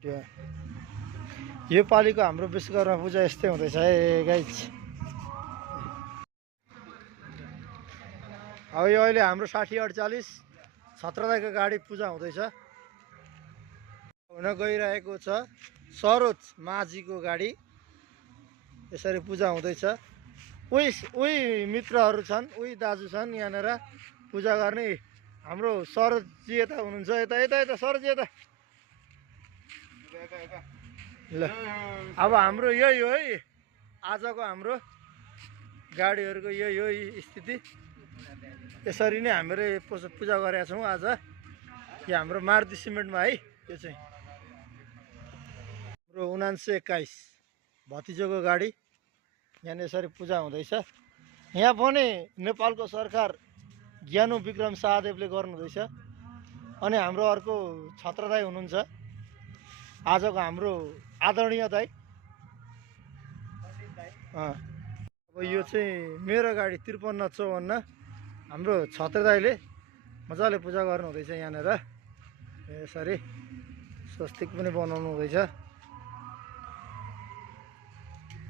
यो पालिको हाम्रो विश्वकर्मा पूजा यस्तै हुँदैछ है गाइज। अब यो अहिले हाम्रो 60-48 छत्रदाइको गाडी पूजा हुँदैछ, हुन गइरहेको छ। सरोज माझीको गाडी यसरी पूजा हुँदैछ। उही मित्रहरू छन्, उही दाजु छन् यहाँनिर पूजा गर्ने। हाम्रो सरोजी यता हुनुहुन्छ, यता यता यता सरोजी यता ल। अब हाम्रो यही हो है आजको हाम्रो गाडीहरूको यही हो स्थिति। यसरी नै हामीले पूजा गरेका छौँ आज। यो हाम्रो मारुति सिमेन्टमा है। यो चाहिँ हाम्रो 7921 भतिजोको गाडी यहाँ यसरी पूजा हुँदैछ। यहाँ पनि नेपालको सरकार ज्ञानु विक्रम शाहदेवले गर्नुहुँदैछ। अनि हाम्रो अर्को छत्रदाई हुनुहुन्छ, आजको हाम्रो आदरणीय दाई। अब यो चाहिँ मेरो गाडी 5354 हाम्रो छत्रदाईले मजाले पूजा गर्नुहुँदैछ यहाँनिर। यसरी स्वस्तिक पनि बनाउनु हुँदैछ।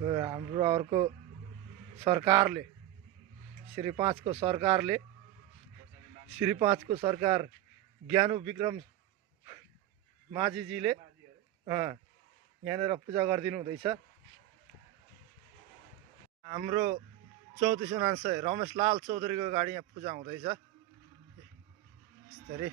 हाम्रो अर्को सरकारले श्री 5 को सरकारले श्री 5 को सरकार ज्ञानु विक्रम माझीजीले यहाँनिर पूजा गरिदिनु हुँदैछ। हाम्रो 3479 रमेश लाल चौधरीको गाडी यहाँ पूजा हुँदैछ। यसरी